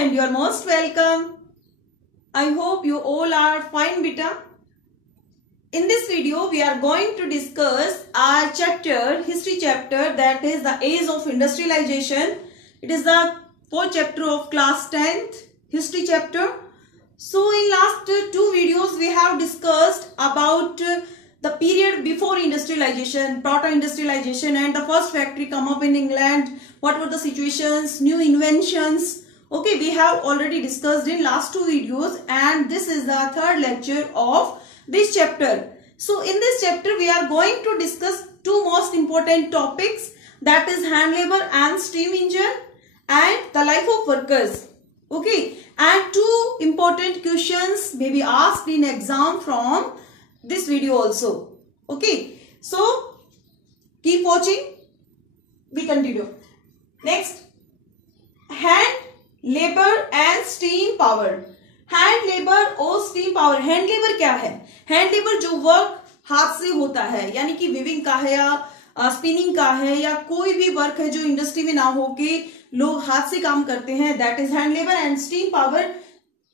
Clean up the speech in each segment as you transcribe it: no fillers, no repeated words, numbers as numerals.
and you are most welcome. I hope you all are fine, beta. In this video, we are going to discuss our chapter, history chapter, that is the age of industrialization. It is the fourth chapter of class 10th history chapter. So in last two videos, we have discussed about the period before industrialization, proto-industrialization, and the first factory come up in England. What were the situations, new inventions? Okay, we have already discussed in last two videos, and this is the third lecture of this chapter. So in this chapter, we are going to discuss two most important topics, that is hand labor and steam engine and the life of workers. Okay, and two important questions may be asked in exam from this video also. Okay, so keep watching. We continue. Next, hand labor and steam power. Hand labour और steam power. Hand labour क्या है? Hand labour जो work हाथ से होता है, यानी कि वीविंग का है या स्पिनिंग का है या कोई भी वर्क है जो इंडस्ट्री में ना हो के लोग हाथ से काम करते हैं, that is hand labour. And steam power,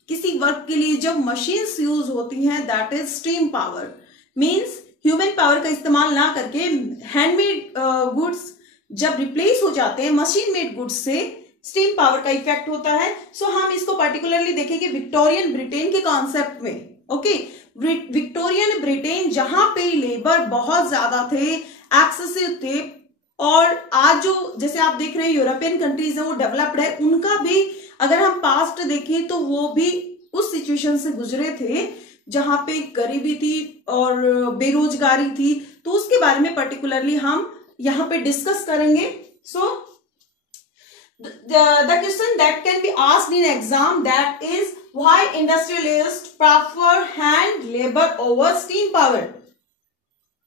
किसी वर्क के लिए जब मशीन्स यूज होती हैं, that is steam power. Means human power का इस्तेमाल ना करके हैंडमेड गुड्स जब रिप्लेस हो जाते हैं मशीन मेड गुड्स से, स्टीम पावर का इफेक्ट होता है. सो हम इसको पर्टिकुलरली देखेंगे विक्टोरियन ब्रिटेन के कॉन्सेप्ट में. ओके, विक्टोरियन ब्रिटेन जहां पे लेबर बहुत ज्यादा थे, एक्सेसिव थे, और आज जो जैसे आप देख रहे हैं यूरोपियन कंट्रीज है वो डेवलप्ड है, उनका भी अगर हम पास्ट देखें तो वो भी उस सिचुएशन से गुजरे थे जहां पे गरीबी थी और बेरोजगारी थी. तो उसके बारे में पर्टिकुलरली हम यहाँ पे डिस्कस करेंगे. सो the question that can be asked in exam, that is why industrialists prefer hand labor over steam power.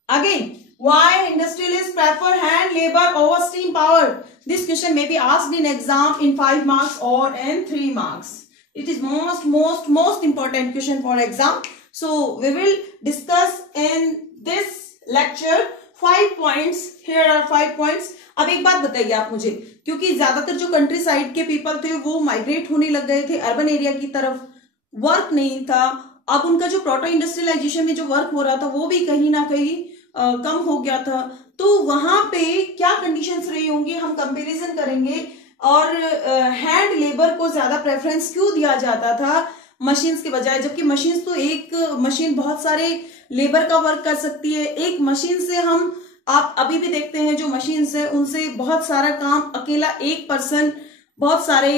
Again, why industrialists prefer hand labor over steam power? This question may be asked in exam in 5 marks or in 3 marks. It is most important question for exam. So we will discuss in this lecture 5 points. Here are 5 points. अब एक बात बताइए आप मुझे, क्योंकि ज्यादातर जो country side के पीपल थे वो माइग्रेट होने लग गए थे अर्बन एरिया की तरफ, वर्क नहीं था. अब उनका जो प्रोटो इंडस्ट्रियलाइजेशन में जो वर्क हो रहा था वो भी कहीं ना कहीं कम हो गया था. तो वहां पे क्या कंडीशंस रही होंगी, हम कंपैरिजन करेंगे. और हैंड लेबर को ज्यादा प्रेफरेंस क्यों दिया जाता था मशीन्स के बजाय, जबकि मशीन्स तो एक मशीन बहुत सारे लेबर का वर्क कर सकती है. एक मशीन से हम, आप अभी भी देखते हैं जो मशीन्स है उनसे बहुत सारा काम अकेला एक पर्सन बहुत सारे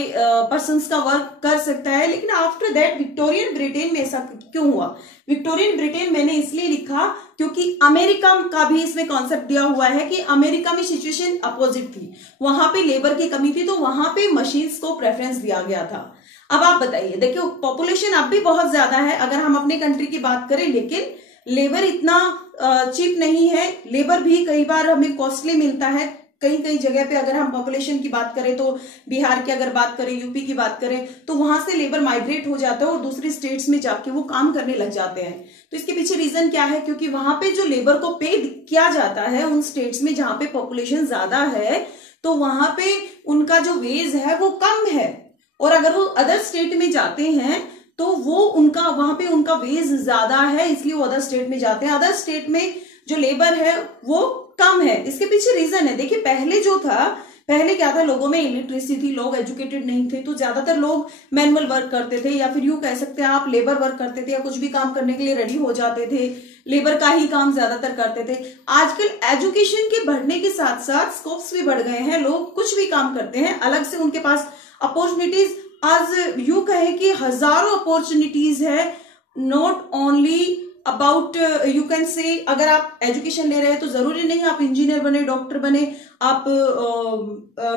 पर्सन्स का वर्क कर सकता है. लेकिन आफ्टर दैट विक्टोरियन ब्रिटेन में ऐसा क्यों हुआ? विक्टोरियन ब्रिटेन मैंने इसलिए लिखा क्योंकि अमेरिका का भी इसमें कॉन्सेप्ट दिया हुआ है कि अमेरिका में सिचुएशन अपोजिट थी, वहां पे लेबर की कमी थी, तो वहां पे मशीन्स को प्रेफरेंस दिया गया था. अब आप बताइए, देखियो पॉपुलेशन अब भी बहुत ज्यादा है अगर हम अपने कंट्री की बात करें, लेकिन लेबर इतना चीप नहीं है. लेबर भी कई बार हमें कॉस्टली मिलता है कई जगह पे. अगर हम पॉपुलेशन की बात करें तो बिहार की अगर बात करें, यूपी की बात करें, तो वहां से लेबर माइग्रेट हो जाता है और दूसरी स्टेट्स में जाके वो काम करने लग जाते हैं. तो इसके पीछे रीजन क्या है? क्योंकि वहां पे जो लेबर को पे किया जाता है उन स्टेट्स में जहां पे पॉपुलेशन ज्यादा है, तो वहां पे उनका जो वेज है वो कम है. और अगर वो अदर स्टेट में जाते हैं तो वो उनका वहां पे उनका वेज ज्यादा है, इसलिए वो अदर स्टेट में जाते हैं. अदर स्टेट में जो लेबर है वो कम है. इसके पीछे रीजन है. देखिए पहले जो था, पहले क्या था, लोगों में इलिटरेसी थी, लोग एजुकेटेड नहीं थे, तो ज्यादातर लोग मैनुअल वर्क करते थे, या फिर यूं कह सकते हैं आप लेबर वर्क करते थे, या कुछ भी काम करने के लिए रेडी हो जाते थे, लेबर का ही काम ज्यादातर करते थे. आजकल एजुकेशन के बढ़ने के साथ साथ स्कोप्स भी बढ़ गए हैं, लोग कुछ भी काम करते हैं, अलग से उनके पास अपॉर्चुनिटीज, आज यू कहे कि हजारों अपॉर्चुनिटीज है. Not only about you can say, अगर आप एजुकेशन ले रहे हैं तो जरूरी नहीं आप इंजीनियर बने, डॉक्टर बने, आप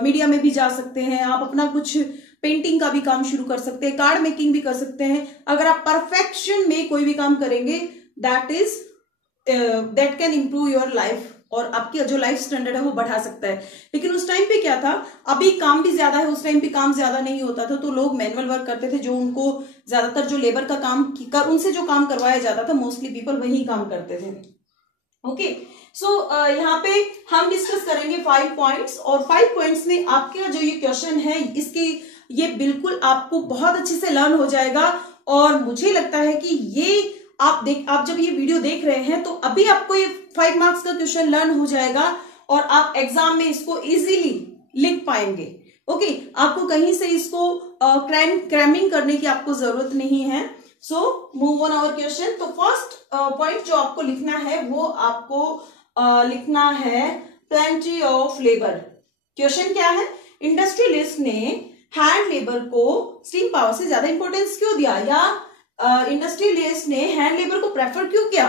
मीडिया में भी जा सकते हैं, आप अपना कुछ पेंटिंग का भी काम शुरू कर सकते हैं, कार्ड मेकिंग भी कर सकते हैं. अगर आप परफेक्शन में कोई भी काम करेंगे, that can improve your life, और आपकी जो लाइफ स्टैंडर्ड है वो बढ़ा सकता है. लेकिन उस टाइम पे क्या था, अभी काम भी ज्यादा है, उस टाइम पे काम ज्यादा नहीं होता था, तो लोग मैनुअल वर्क करते थे. जो उनको ज्यादातर जो लेबर का काम उनसे जो काम करवाया जाता था, मोस्टली पीपल वही काम करते थे. ओके, सो यहाँ पे हम डिस्कस करेंगे 5 पॉइंट्स, और 5 पॉइंट्स में आपका जो ये क्वेश्चन है इसकी ये बिल्कुल आपको बहुत अच्छे से लर्न हो जाएगा। और मुझे लगता है कि ये आप जब ये वीडियो देख रहे हैं तो अभी आपको ये 5 मार्क्स का क्वेश्चन लर्न हो जाएगा और आप एग्जाम में इसको इजीली लिख पाएंगे। ओके, आपको कहीं से इसको क्रैमिंग करने की आपको जरूरत नहीं है। So move on our question. तो फर्स्ट पॉइंट जो आपको लिखना है वो आपको लिखना है प्लेंटी ऑफ लेबर। क्वेश्चन क्या है, इंडस्ट्रियलिस्ट ने हैंड लेबर को स्टीम पावर से ज्यादा इंपॉर्टेंस क्यों दिया, या इंडस्ट्रियलिस्ट ने हैंड लेबर को प्रेफर क्यों किया।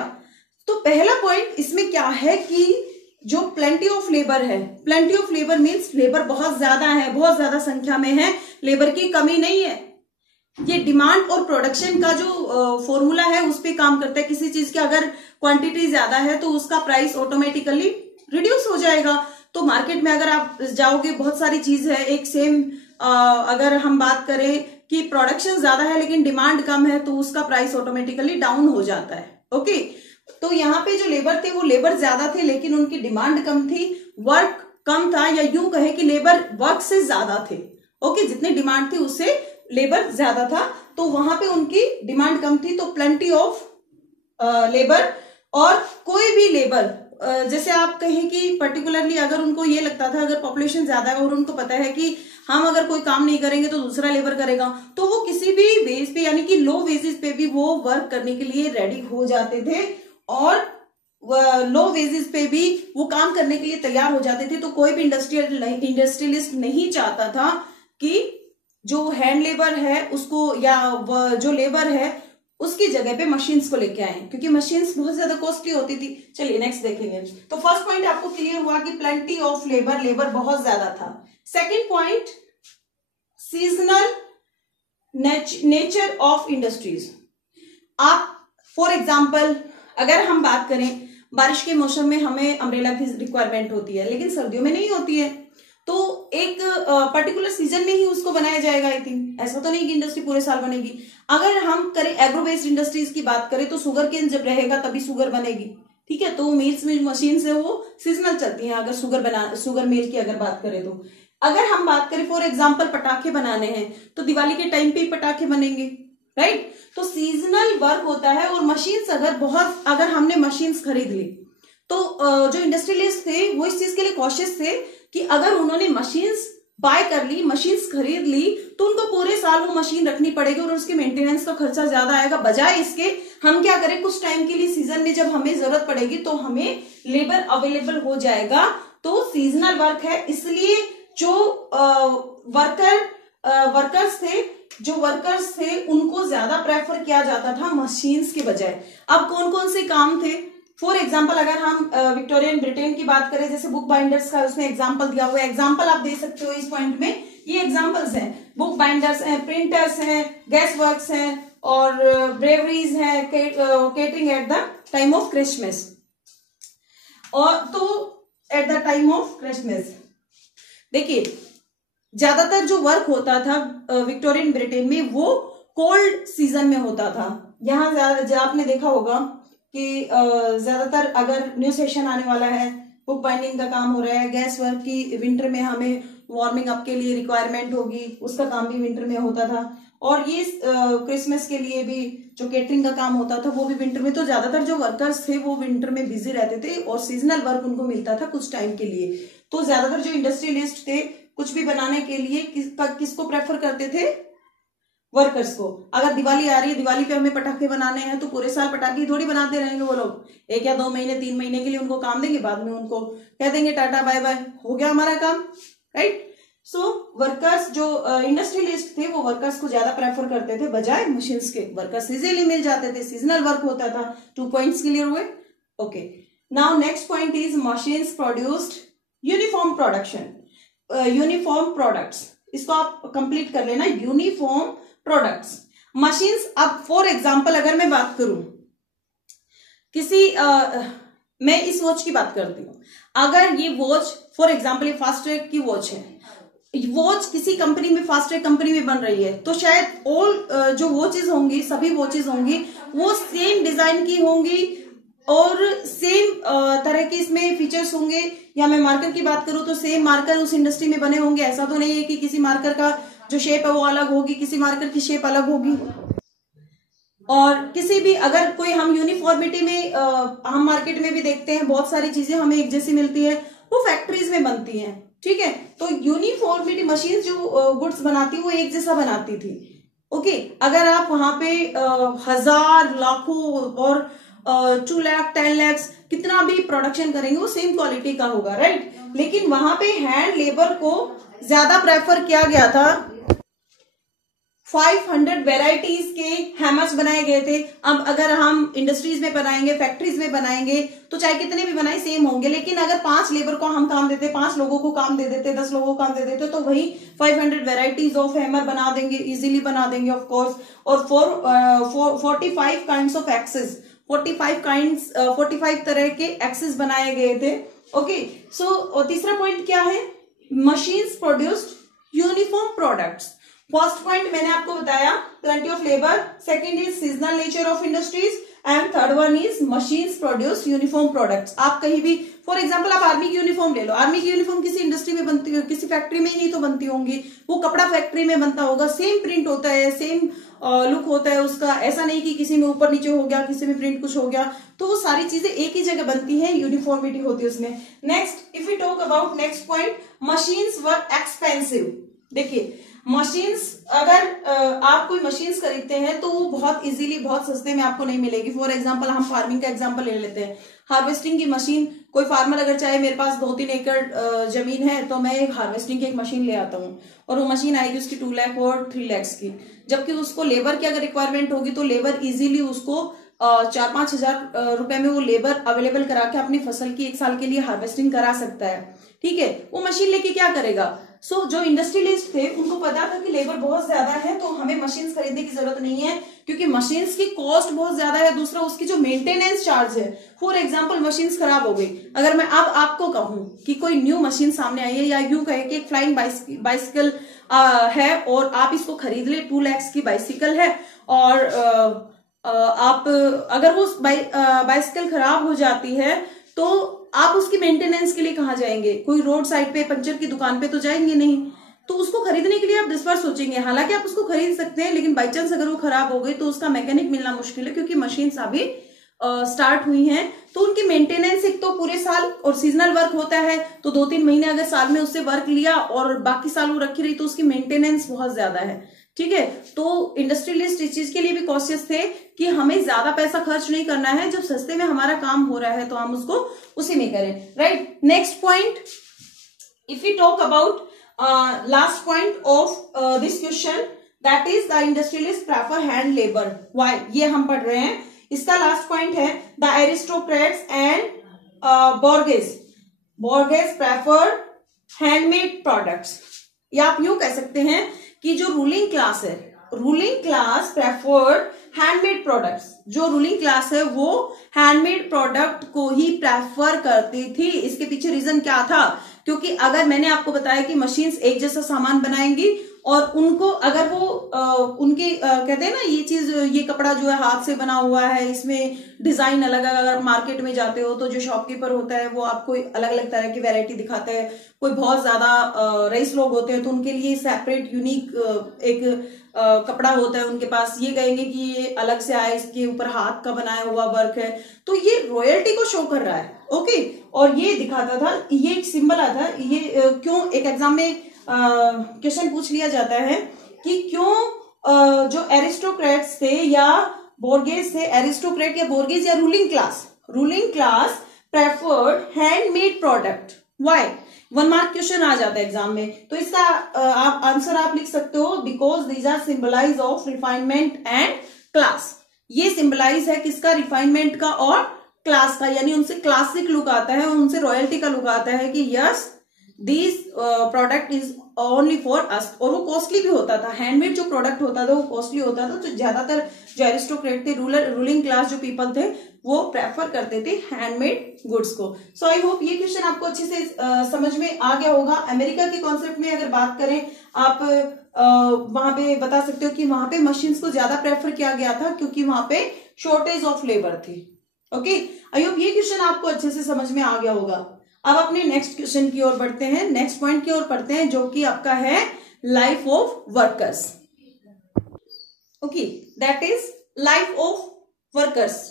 तो पहला पॉइंट इसमें क्या है कि जो प्लेंटी ऑफ लेबर है, plenty of labour means labour बहुत ज्यादा है, बहुत ज्यादा संख्या में है, लेबर की कमी नहीं है। ये डिमांड और प्रोडक्शन का जो फॉर्मूला है उस पे काम करता है। किसी चीज की अगर क्वांटिटी ज्यादा है तो उसका प्राइस ऑटोमेटिकली रिड्यूस हो जाएगा। तो मार्केट में अगर आप जाओगे, बहुत सारी चीज है एक सेम, अगर हम बात करें कि प्रोडक्शन ज्यादा है लेकिन डिमांड कम है तो उसका प्राइस ऑटोमेटिकली डाउन हो जाता है। ओके, तो यहाँ पे जो लेबर थे वो लेबर ज्यादा थे लेकिन उनकी डिमांड कम थी, वर्क कम था, या यूं कहे कि लेबर वर्क से ज्यादा थे। ओके, जितनी डिमांड थी उससे लेबर ज्यादा था, तो वहां पे उनकी डिमांड कम थी, तो प्लेंटी ऑफ लेबर। और कोई भी लेबर, जैसे आप कहें कि पर्टिकुलरली अगर उनको ये लगता था अगर पॉपुलेशन ज्यादा है और उनको पता है कि हम अगर कोई काम नहीं करेंगे तो दूसरा लेबर करेगा, तो वो किसी भी बेस पे यानी कि लो वेजेस पे भी वो वर्क करने के लिए रेडी हो जाते थे और लो वेजेस पे भी वो काम करने के लिए तैयार हो जाते थे। तो कोई भी इंडस्ट्रियलिस्ट नहीं चाहता था कि जो हैंड लेबर है उसको या जो लेबर है उसकी जगह पे मशीन्स को लेके आए, क्योंकि मशीन्स बहुत ज्यादा कॉस्टली होती थी। चलिए नेक्स्ट देखेंगे। तो फर्स्ट पॉइंट आपको क्लियर हुआ कि प्लेंटी ऑफ लेबर, लेबर बहुत ज्यादा था। Second point, seasonal nature of industries. आप फॉर एग्जाम्पल अगर हम बात करें, बारिश के मौसम में हमें अम्ब्रेला की रिक्वायरमेंट होती है लेकिन सर्दियों में नहीं होती है, तो एक पर्टिकुलर सीजन में ही उसको बनाया जाएगा। आई थिंक ऐसा तो नहीं कि इंडस्ट्री पूरे साल बनेगी। अगर हम करें एग्रो बेस्ड इंडस्ट्रीज की बात करें तो शुगर केन जब रहेगा तभी शुगर बनेगी, ठीक है। तो मिल्स में मशीन से वो सीजनल चलती हैं। अगर शुगर मिल की अगर बात करें तो अगर हम बात करें फॉर एग्जाम्पल पटाखे बनाने हैं तो दिवाली के टाइम पे ही पटाखे बनेंगे, राइट। तो सीजनल वर्क होता है। और मशीन्स अगर हमने मशीन्स खरीद ली तो जो इंडस्ट्रियलिस्ट थे वो इस चीज के लिए कॉशियस थे कि अगर उन्होंने मशीन्स बाय कर ली, मशीन्स खरीद ली, तो उनको पूरे साल वो मशीन रखनी पड़ेगी और उसके मेंटेनेंस का खर्चा ज्यादा आएगा। बजाय इसके हम क्या करें, कुछ टाइम के लिए सीजन में जब हमें जरूरत पड़ेगी तो हमें लेबर अवेलेबल हो जाएगा। तो सीजनल वर्क है, इसलिए जो वर्कर्स थे उनको ज्यादा प्रेफर किया जाता था मशीन्स के बजाय। अब कौन कौन से काम थे, फॉर एग्जाम्पल अगर हम विक्टोरियन ब्रिटेन की बात करें, जैसे बुक बाइंडर्स का उसने एग्जाम्पल दिया हुआ है। एग्जाम्पल आप दे सकते हो इस पॉइंट में, ये एग्जाम्पल्स हैं। बुक बाइंडर्स हैं, प्रिंटर्स हैं, गैस वर्क्स हैं और ब्रेवरीज हैं, catering at the time of Christmas. और तो at the time of Christmas देखिए ज्यादातर जो वर्क होता था विक्टोरियन ब्रिटेन में वो कोल्ड सीजन में होता था। यहाँ आपने देखा होगा कि ज्यादातर अगर न्यू सेशन आने वाला है, बुक बाइंडिंग का काम हो रहा है, गैस वर्क की विंटर में हमें वार्मिंग अप के लिए रिक्वायरमेंट होगी, उसका काम भी विंटर में होता था। और ये क्रिसमस के लिए भी जो केटरिंग का काम होता था वो भी विंटर में। तो ज्यादातर जो वर्कर्स थे वो विंटर में बिजी रहते थे और सीजनल वर्क उनको मिलता था कुछ टाइम के लिए। तो ज्यादातर जो इंडस्ट्रियलिस्ट थे कुछ भी बनाने के लिए किसको प्रेफर करते थे, वर्कर्स को। अगर दिवाली आ रही है, दिवाली पे हमें पटाखे बनाने हैं तो पूरे साल पटाखे थोड़ी बनाते रहेंगे वो लोग। 1 या 2 महीने 3 महीने के लिए उनको काम देंगे, बाद में उनको कह देंगे टाटा बाय बाय, हो गया हमारा काम, राइट। सो वर्कर्स जो इंडस्ट्रियलिस्ट थे वो वर्कर्स को ज्यादा प्रेफर करते थे बजाय मशीन्स के। वर्कर्स इजीली मिल जाते थे, सीजनल वर्क होता था। 2 पॉइंट्स क्लियर हुए। Okay, now next point is machines produced uniform production, uniform products. इसको आप कंप्लीट कर लेना, यूनिफॉर्म प्रोडक्ट्स। मशीन्स, अब फॉर एग्जांपल अगर मैं बात करूं किसी मैं इस वॉच की बात करती हूं। अगर ये वॉच फॉर एग्जांपल ये फास्ट ट्रैक की वॉच है, वॉच किसी कंपनी में, फास्ट ट्रैक कंपनी में बन रही है, तो शायद ऑल जो वॉचेज होंगी, सभी वॉचेज होंगी वो सेम डिजाइन की होंगी और सेम तरह के इसमें फीचर्स होंगे। या मैं मार्कर की बात करूं तो सेम मार्कर उस इंडस्ट्री में बने होंगे। ऐसा तो नहीं है कि किसी मार्कर का जो शेप है वो अलग होगी, किसी मार्कर की शेप अलग होगी। और किसी भी अगर कोई हम यूनिफॉर्मिटी में हम मार्केट में भी देखते हैं बहुत सारी चीजें हमें एक जैसी मिलती है, वो फैक्ट्रीज में बनती हैं, ठीक है। तो यूनिफॉर्मिटी मशीन जो गुड्स बनाती है वो एक जैसा बनाती थी, ओके। अगर आप वहां पे 1000 लाखों और 2 लाख 10 लाख कितना भी प्रोडक्शन करेंगे वो सेम क्वालिटी का होगा, राइट। लेकिन वहां पे हैंड लेबर को ज्यादा प्रेफर किया गया था। 500 वेराइटीज के हैमर्स बनाए गए थे। अब अगर हम इंडस्ट्रीज में बनाएंगे, फैक्ट्रीज में बनाएंगे, तो चाहे कितने भी बनाए सेम होंगे। लेकिन अगर 5 लेबर को हम काम देते, 5 लोगों को काम दे देते, 10 लोगों को काम दे देते, तो वही 500 वेराइटीज ऑफ हैमर बना देंगे, इजीली बना देंगे ऑफ कोर्स। और 45 काइंड्स ऑफ एक्सेस, 45 तरह के एक्सेस बनाए गए थे, ओके। सो तीसरा पॉइंट क्या है, machines produced uniform products. First point मैंने आपको बताया plenty of labour, second is seasonal nature of industries, and third one is machines produce uniform products. आप कहीं भी फॉर एग्जांपल आप आर्मी की यूनिफॉर्म ले लो, आर्मी की यूनिफॉर्म किसी इंडस्ट्री में बनती है, किसी फैक्ट्री में ही नहीं तो बनती होंगी, वो कपड़ा फैक्ट्री में बनता होगा, सेम प्रिंट होता है, सेम लुक होता है उसका, ऐसा नहीं कि किसी में ऊपर नीचे हो गया, किसी में प्रिंट कुछ हो गया, तो वो सारी चीजें एक ही जगह बनती है, यूनिफॉर्मिटी होती है उसमें। Next if you talk about next point, machines were expensive. देखिए मशीन्स, अगर आप कोई मशीन्स खरीदते हैं तो वो बहुत इजीली बहुत सस्ते में आपको नहीं मिलेगी। फॉर एग्जांपल हम फार्मिंग का एग्जांपल ले लेते हैं, हार्वेस्टिंग की मशीन, कोई फार्मर अगर चाहे मेरे पास 2-3 एकड़ जमीन है तो मैं एक हार्वेस्टिंग की एक मशीन ले आता हूँ और वो मशीन आएगी उसकी 2 लाख और 3 लाख की, जबकि उसको लेबर की अगर रिक्वायरमेंट होगी तो लेबर इजीली उसको 4-5 हजार रुपए में वो लेबर अवेलेबल करा के अपनी फसल की 1 साल के लिए हार्वेस्टिंग करा सकता है, ठीक है। वो मशीन लेके क्या करेगा, जो इंडस्ट्रियलिस्ट थे उनको पता था कि लेबर बहुत ज्यादा है तो हमें मशीन्स खरीदने की जरूरत नहीं है, क्योंकि मशीन्स की कॉस्ट बहुत ज्यादा है। दूसरा उसकी जो मेंटेनेंस चार्ज है, फॉर एग्जांपल मशीन्स खराब हो गई, अगर मैं अब आपको कहूं कि कोई न्यू मशीन सामने आई है, या यूं कहे कि एक फ्लाइंग बाइसिकल है और आप इसको खरीद ले, 2 लाख की बाइसिकल है, और आप अगर वो बाइसिकल खराब हो जाती है तो आप उसकी मेंटेनेंस के लिए कहाँ जाएंगे, कोई रोड साइड पे पंचर की दुकान पे तो जाएंगे नहीं, तो उसको खरीदने के लिए आप 10 बार सोचेंगे। हालांकि आप उसको खरीद सकते हैं, लेकिन बाई चांस अगर वो खराब हो गई तो उसका मैकेनिक मिलना मुश्किल है, क्योंकि मशीन्स अभी स्टार्ट हुई हैं, तो उनकी मेंटेनेंस एक तो पूरे साल, और सीजनल वर्क होता है तो 2-3 महीने अगर साल में उससे वर्क लिया और बाकी साल वो रखी रही तो उसकी मेंटेनेंस बहुत ज्यादा है, ठीक है। तो इंडस्ट्रियलिस्ट इस चीज के लिए भी कॉशियस थे कि हमें ज्यादा पैसा खर्च नहीं करना है, जब सस्ते में हमारा काम हो रहा है तो हम उसको उसी में करें, right. Next point, if you talk about last point of this question, that is the industrialist prefer hand labour. Why, ये हम पढ़ रहे हैं, इसका लास्ट पॉइंट है the aristocrats and Borges prefer handmade products. या आप यूं कह सकते हैं कि जो रूलिंग क्लास है, ruling class preferred handmade products, जो रूलिंग क्लास है वो हैंडमेड प्रोडक्ट को ही प्रेफर करती थी। इसके पीछे रीजन क्या था, क्योंकि अगर मैंने आपको बताया कि मशीन्स एक जैसा सामान बनाएंगी और उनको अगर वो उनके कहते हैं ना ये चीज, ये कपड़ा जो है हाथ से बना हुआ है, इसमें डिजाइन अलग अलग, अगर मार्केट में जाते हो तो जो शॉपकीपर होता है वो आपको अलग अलग तरह की वैरायटी दिखाता है। कोई बहुत ज्यादा रईस लोग होते हैं तो उनके लिए सेपरेट यूनिक एक कपड़ा होता है उनके पास, ये कहेंगे कि ये अलग से आया, इसके ऊपर हाथ का बनाया हुआ वर्क है, तो ये रॉयल्टी को शो कर रहा है, ओके। और ये दिखाता था, ये एक सिंबल आता है, ये क्यों एक एग्जाम में क्वेश्चन पूछ लिया जाता है कि क्यों जो एरिस्टोक्रेट्स थे या बोर्गेस थे, एरिस्टोक्रेट या बोर्गेस या ruling class preferred handmade product, why. 1 mark question आ जाता है एग्जाम में, तो इसका आप आंसर आप लिख सकते हो, because these are symbolise of refinement and class. ये सिंबलाइज है किसका, रिफाइनमेंट का और क्लास का, यानी उनसे क्लासिक लुक आता है, उनसे रॉयल्टी का लुक आता है कि yes this product is only for us. और वो कॉस्टली भी होता था, हैंडमेड जो प्रोडक्ट होता था वो कॉस्टली होता था, तो ज्यादातर जो एरिस्टोक्रेट थे, रूलिंग क्लास जो पीपल थे, वो प्रेफर करते थे हैंडमेड गुड्स को। सो आई होप ये क्वेश्चन आपको अच्छे से समझ में आ गया होगा। अमेरिका के कॉन्सेप्ट में अगर बात करें, आप वहां पे बता सकते हो कि वहां पे मशीन्स को ज्यादा प्रेफर किया गया था, क्योंकि वहां पे शॉर्टेज ऑफ लेबर थी, ओके। आई होप ये क्वेश्चन आपको अच्छे से समझ में आ गया होगा। अब अपने नेक्स्ट क्वेश्चन की ओर बढ़ते हैं, नेक्स्ट पॉइंट की ओर पढ़ते हैं, जो कि आपका है life of workers. Okay, that is life of workers.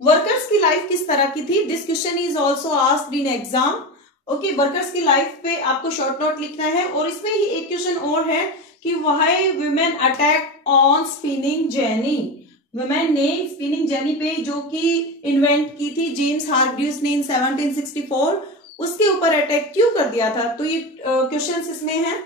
Workers की लाइफ किस तरह की थी? This question is also asked in exam. Okay, workers की लाइफ पे आपको शॉर्ट नोट लिखना है. और इसमें ही एक क्वेश्चन और है कि why women attack on spinning jenny. Women ने स्पिनिंग जेनी पे जो कि इन्वेंट की थी जेम्स हार्ग्रीव्स ने इन 1764, उसके ऊपर अटैक क्यों कर दिया था? तो ये क्वेश्चंस इसमें हैं.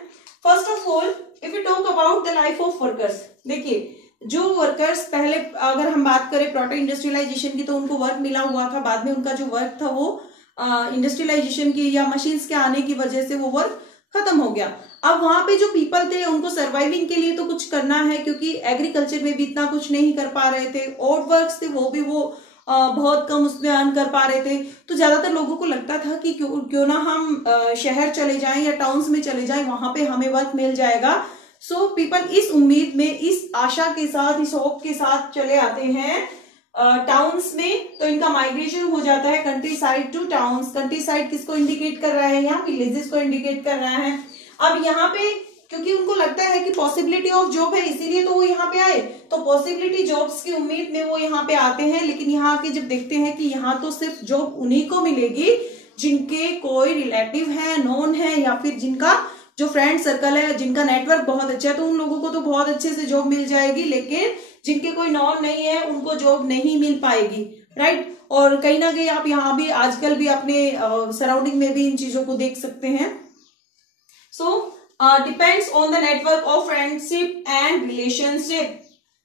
First of all if you talk about the life of workers, देखिए जो वर्कर्स पहले अगर हम बात करें प्रोटो इंडस्ट्रियलाइजेशन की, तो उनको वर्क मिला हुआ था. बाद में उनका जो वर्क था वो इंडस्ट्रियलाइजेशन की या मशीन्स के आने की वजह से वो वर्क खत्म हो गया. अब वहां पे जो पीपल थे उनको सर्वाइविंग के लिए तो कुछ करना है, क्योंकि एग्रीकल्चर में भी इतना कुछ नहीं कर पा रहे थे. ओड वर्क्स थे वो भी वो बहुत कम उसमें अर्न कर पा रहे थे. तो ज्यादातर लोगों को लगता था कि क्यों ना हम शहर चले जाएं या टाउन्स में चले जाएं, वहां पे हमें वर्क मिल जाएगा. सो पीपल इस उम्मीद में, इस आशा के साथ, इस होप के साथ चले आते हैं टाउन्स में. तो इनका माइग्रेशन हो जाता है country side two towns. Country side किसको इंडिकेट कर रहा है? यहाँ विलेजेस को इंडिकेट कर रहा है. अब यहाँ पे क्योंकि उनको लगता है कि पॉसिबिलिटी ऑफ जॉब है, इसीलिए तो वो यहाँ पे आए. तो पॉसिबिलिटी जॉब्स की उम्मीद में वो यहाँ पे आते हैं. लेकिन यहाँ के जब देखते हैं कि यहाँ तो सिर्फ जॉब उन्हीं को मिलेगी जिनके कोई रिलेटिव है, नोन है, या फिर जिनका जो फ्रेंड सर्कल है, जिनका नेटवर्क बहुत अच्छा है, तो उन लोगों को तो बहुत अच्छे से जॉब मिल जाएगी. लेकिन जिनके कोई नॉन नहीं है उनको जॉब नहीं मिल पाएगी. राइट. और कहीं ना कहीं आप यहाँ भी आजकल भी अपने सराउंडिंग में भी इन चीजों को देख सकते हैं. So depends on the network of friendship and relationship.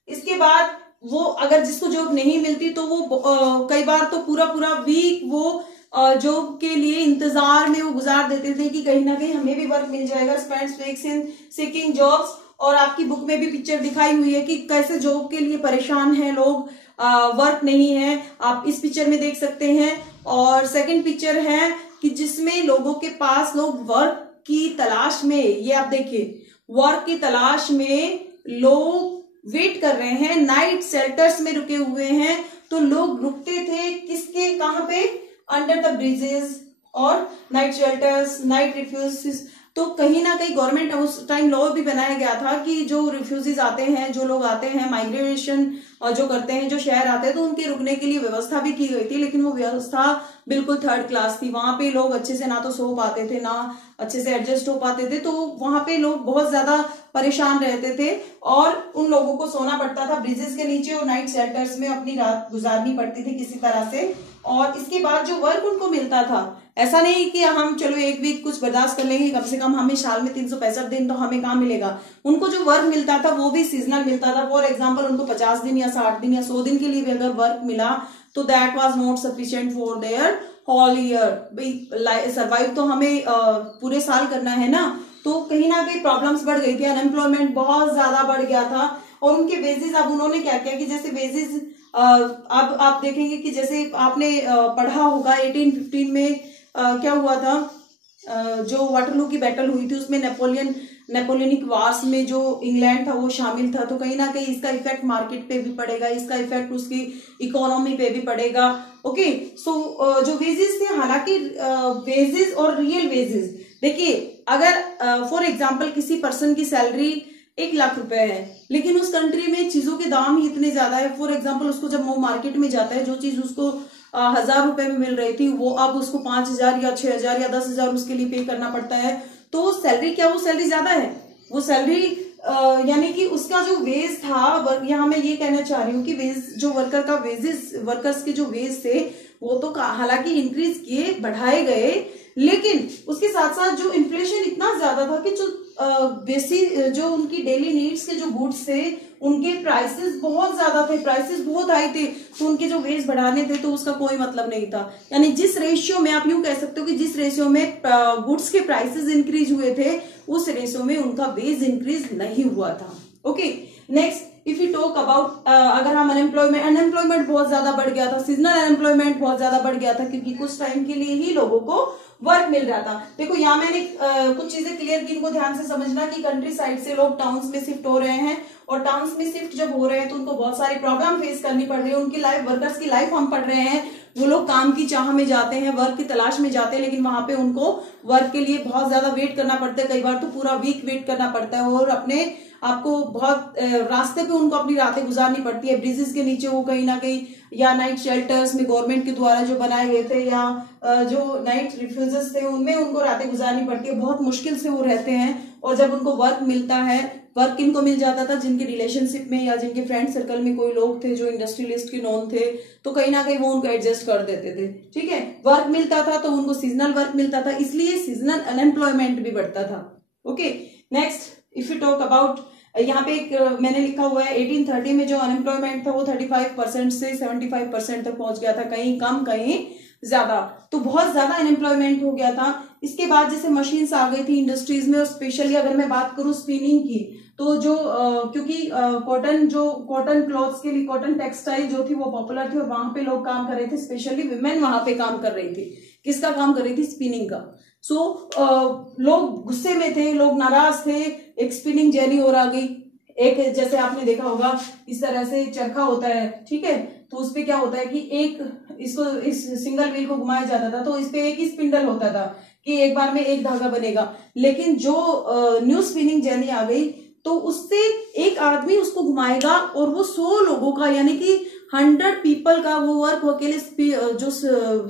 इसके बाद वो अगर जिसको जॉब नहीं मिलती तो वो कई बार तो पूरा पूरा वीक वो जॉब के लिए इंतजार में वो गुजार देते थे कि कहीं ना कहीं हमें भी वर्क मिल जाएगा. Spends weeks in seeking jobs. और आपकी बुक में भी पिक्चर दिखाई हुई है कि कैसे जॉब के लिए परेशान हैं लोग, वर्क नहीं है. आप इस पिक्चर में देख सकते हैं. और सेकंड पिक्चर है कि जिसमें लोगों के पास लोग वर्क की तलाश में, ये आप देखिए, वर्क की तलाश में लोग वेट कर रहे हैं, नाइट शेल्टर्स में रुके हुए हैं. तो लोग रुकते थे किसके, कहां पे? अंडर द ब्रिजेस और नाइट शेल्टर्स, नाइट रिफ्यूजीज. तो कहीं ना कहीं गवर्नमेंट उस टाइम लॉ भी बनाया गया था कि जो रिफ्यूजीज आते हैं, जो लोग आते हैं माइग्रेशन जो करते हैं, जो शहर आते हैं, तो उनके रुकने के लिए व्यवस्था भी की गई थी. लेकिन वो व्यवस्था बिल्कुल थर्ड क्लास थी. वहां पे लोग अच्छे से ना तो सो पाते थे, ना अच्छे से एडजस्ट हो पाते थे. तो वहां पे लोग बहुत ज्यादा परेशान रहते थे और उन लोगों को सोना पड़ता था ब्रिजेस के नीचे और नाइट शेल्टर्स में अपनी रात गुजारनी पड़ती थी किसी तरह से. और इसके बाद जो वर्क उनको मिलता था, ऐसा नहीं कि हम चलो एक वीक कुछ बर्दाश्त कर लेंगे, कम से कम हमें साल में 365 दिन तो हमें काम मिलेगा. उनको जो वर्क मिलता था वो भी सीजनल मिलता था. फॉर एग्जाम्पल उनको 50 दिन या 60 दिन या 100 दिन के लिए भी अगर वर्क मिला तो that was not sufficient for their whole year. भाई सर्वाइव तो हमें पूरे साल करना है ना. तो कहीं ना कहीं प्रॉब्लम्स बढ़ गई थी, अनएम्प्लॉयमेंट बहुत ज्यादा बढ़ गया था. और उनके वेजेस, अब उन्होंने क्या किया कि जैसे वेजेस अब आप देखेंगे कि जैसे आपने पढ़ा होगा 1815 में क्या हुआ था, जो वाटरलू की बैटल हुई थी उसमें नेपोलियनिक वार्स में जो इंग्लैंड था वो शामिल था. तो कहीं ना कहीं इसका इफेक्ट मार्केट पे भी पड़ेगा, इसका इफेक्ट उसकी इकोनॉमी पे भी पड़ेगा. ओके. सो जो वेजेस थे, हालांकि वेजेस और रियल वेजेस, देखिए अगर फॉर एग्जांपल किसी पर्सन की सैलरी 1 लाख रुपए है, लेकिन उस कंट्री में चीजों के दाम ही इतने ज्यादा है. फॉर एग्जांपल उसको जब वो मार्केट में जाता है, जो चीज उसको 1000 रुपए में मिल रही थी वो अब उसको 5000 या 6000 या 10,000 उसके लिए पे करना पड़ता है. तो सैलरी क्या, वो सैलरी ज्यादा है, वो सैलरी यानी कि उसका जो वेज था, यहाँ मैं ये कहना चाह रही हूँ कि वेज जो वर्कर का वेजेस, वर्कर्स के जो वेज थे वो तो हालांकि इंक्रीज किए, बढ़ाए गए, लेकिन उसके साथ साथ जो इन्फ्लेशन इतना ज्यादा था कि जो बेसिक जो उनकी डेली नीड्स के जो गुड्स थे उनके प्राइसेस बहुत ज्यादा थे, प्राइसेस बहुत हाई थे. तो उनके जो वेज बढ़ाने थे तो उसका कोई मतलब नहीं था. यानी जिस रेशियो में, आप यूं कह सकते हो कि जिस रेशियो में गुड्स के प्राइसेस इंक्रीज हुए थे उस रेशियो में उनका वेज इंक्रीज नहीं हुआ था. Okay. Next if you talk about, अगर हम अनएम्प्लॉयमेंट बहुत ज्यादा बढ़ गया था, सीजनल अनएम्प्लॉयमेंट बहुत ज्यादा बढ़ गया था क्योंकि कुछ टाइम के लिए ही लोगों को वर्क मिल रहा था. देखो यहाँ मैंने कुछ चीजें क्लियर की, इनको ध्यान से समझना कि कंट्री साइड से लोग टाउन्स में शिफ्ट हो रहे हैं और टाउन्स में शिफ्ट जब हो रहे हैं तो उनको बहुत सारी प्रॉब्लम फेस करनी पड़ रही है. उनकी लाइफ, वर्कर्स की लाइफ हम पढ़ रहे हैं, वो लोग काम की चाह में जाते हैं, वर्क की तलाश में जाते हैं, लेकिन वहां पे उनको वर्क के लिए बहुत ज्यादा वेट करना पड़ता है, कई बार तो पूरा वीक वेट करना पड़ता है, और अपने आपको बहुत रास्ते पे उनको अपनी रातें गुजारनी पड़ती है, ब्रिजेस के नीचे वो कहीं ना कहीं, या नाइट शेल्टर्स में गवर्नमेंट के द्वारा जो बनाए गए थे, या जो नाइट रिफ्यूजेस थे उनमें उनको रातें गुजारनी पड़ती है, बहुत मुश्किल से वो रहते हैं। और जब उनको वर्क मिलता है, वर्क किनको मिल जाता था, जिनके रिलेशनशिप में या जिनके फ्रेंड सर्कल में कोई लोग थे जो इंडस्ट्रियलिस्ट के नॉन थे, तो कहीं ना कहीं वो उनको एडजस्ट कर देते थे, ठीक है। वर्क मिलता था तो उनको सीजनल वर्क मिलता था, इसलिए सीजनल अनएम्प्लॉयमेंट भी बढ़ता था। Okay, next if you talk about, यहाँ पे एक मैंने लिखा हुआ है 1830 में जो अनएम्प्लॉयमेंट था वो 35% से 75% तक पहुंच गया था, कहीं कम कहीं ज्यादा, तो बहुत ज्यादा अनएम्प्लॉयमेंट हो गया था। इसके बाद जैसे मशीन्स आ गई थी इंडस्ट्रीज में, और स्पेशली अगर मैं बात करूं स्पिनिंग की, तो जो क्योंकि कॉटन क्लॉथ्स के लिए कॉटन टेक्सटाइल जो थी वो पॉपुलर थी, और वहां पे लोग काम कर रहे थे, स्पेशली विमेन वहां पे काम कर रही थी। किसका काम कर रही थी? स्पिनिंग का। लोग गुस्से में थे, लोग नाराज थे, एक स्पिनिंग जेनी और आ गई। एक जैसे आपने देखा होगा इस तरह से चरखा होता है, ठीक है, तो उसपे क्या होता है कि इस सिंगल व्हील को घुमाया जाता था, तो इस पे एक ही स्पिंडल होता था कि एक बार में एक धागा बनेगा। लेकिन जो न्यू स्पिनिंग जेनी आ गई, तो उससे एक आदमी उसको घुमाएगा और वो 100 लोगों का, यानी कि 100 पीपल का वो वर्क अकेले, जो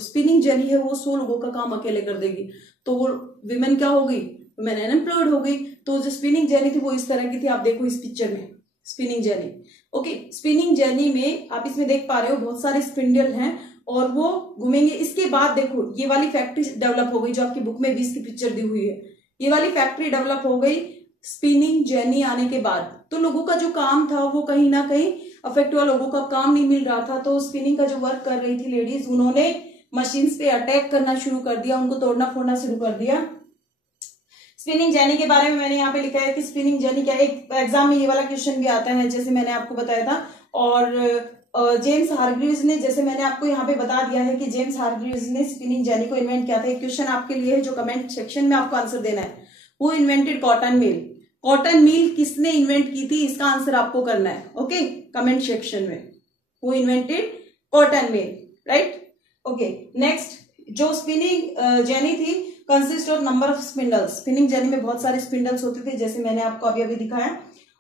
स्पिनिंग जेनी है वो 100 लोगों का काम अकेले कर देगी। तो वो विमेन क्या हो गई? विमेन अनएम्प्लॉयड हो गई। तो जो स्पिनिंग जेनी थी वो इस तरह की थी, आप देखो इस पिक्चर में spinning jenny. Okay, spinning jenny में आप इसमें देख पा रहे हो बहुत सारे स्पिंडल हैं और वो घूमेंगे। इसके बाद देखो ये वाली फैक्ट्री डेवलप हो गई, जो आपकी बुक में भी इसकी पिक्चर दी हुई है। ये वाली फैक्ट्री डेवलप हो गई स्पिनिंग जेनी आने के बाद। तो लोगों का जो काम था वो कहीं ना कहीं अफेक्ट हुआ, लोगों का काम नहीं मिल रहा था। तो स्पिनिंग का जो वर्क कर रही थी लेडीज, उन्होंने मशीन्स पे अटैक करना शुरू कर दिया, उनको तोड़ना फोड़ना शुरू कर दिया। स्पिनिंग जेनी के बारे में मैंने यहाँ पे लिखा है कि स्पिनिंग जेनी क्या, एक एग्जाम में ये वाला क्वेश्चन भी आता है जैसे मैंने आपको बताया था। और जेम्स हारग्रीव्स ने, जैसे मैंने आपको यहाँ पे बता दिया है कि जेम्स हारग्रीव्स ने स्पिनिंग जेनी को इन्वेंट किया था। एक क्वेश्चन आपके लिए है जो कमेंट सेक्शन में आपको आंसर देना है। Who invented cotton mill? Cotton mill किसने इन्वेंट की थी, इसका आंसर आपको करना है। ओके, कमेंट सेक्शन में who invented cotton mill, right. Okay, next जो स्पिनिंग जेनी थी consist of number of spindles. Spinning jenny में बहुत सारे स्पिंडल्स होते थे, जैसे मैंने आपको अभी अभी दिखाया।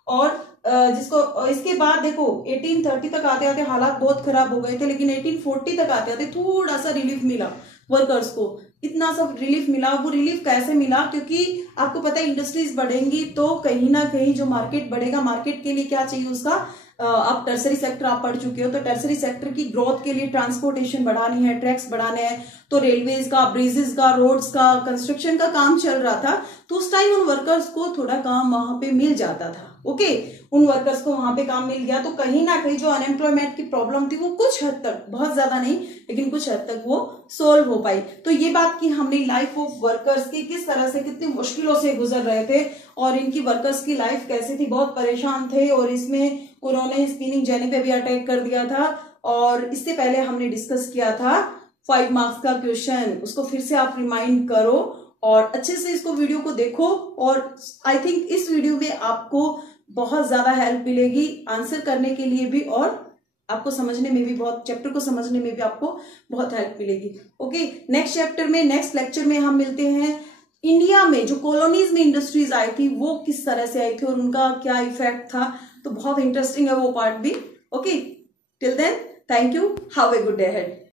और जिसको इसके बाद देखो 1830 तक आते आते हालात बहुत खराब हो गए थे, लेकिन 1840 तक आते आते थोड़ा सा रिलीफ मिला वर्कर्स को। इतना सा रिलीफ मिला। वो रिलीफ कैसे मिला? क्योंकि आपको पता है इंडस्ट्रीज बढ़ेंगी तो कहीं ना कहीं जो मार्केट बढ़ेगा, मार्केट के लिए क्या चाहिए उसका, आप टर्सरी सेक्टर आप पढ़ चुके हो, तो टर्सरी सेक्टर की ग्रोथ के लिए ट्रांसपोर्टेशन बढ़ानी है, ट्रैक्स बढ़ाने हैं। तो रेलवेज का, ब्रिजेस का, रोड्स का, कंस्ट्रक्शन का काम चल रहा था, तो उस टाइम उन वर्कर्स को थोड़ा काम वहां पे मिल जाता था। ओके, उन वर्कर्स को वहां पे काम मिल गया, तो कहीं ना कहीं जो अनएम्प्लॉयमेंट की प्रॉब्लम थी वो कुछ हद तक, बहुत ज्यादा नहीं लेकिन कुछ हद तक वो सोल्व हो पाई। तो ये बात की हमने लाइफ ऑफ वर्कर्स की, किस तरह से कितनी मुश्किलों से गुजर रहे थे और इनकी वर्कर्स की लाइफ कैसी थी, बहुत परेशान थे। और इसमें उन्होंने स्पिनिंग जेनी पे भी अटैक कर दिया था। और इससे पहले हमने डिस्कस किया था 5 मार्क्स का क्वेश्चन, उसको फिर से आप रिमाइंड करो और अच्छे से इसको वीडियो को देखो। और आई थिंक इस वीडियो में आपको बहुत ज्यादा हेल्प मिलेगी आंसर करने के लिए भी, और आपको समझने में भी, बहुत चैप्टर को समझने में भी आपको बहुत हेल्प मिलेगी। ओके, नेक्स्ट चैप्टर में, नेक्स्ट लेक्चर में हम मिलते हैं। इंडिया में जो कॉलोनीज में इंडस्ट्रीज आई थी वो किस तरह से आई थी और उनका क्या इफेक्ट था, तो बहुत इंटरेस्टिंग है वो पार्ट भी। Okay, till then thank you, have a good day ahead.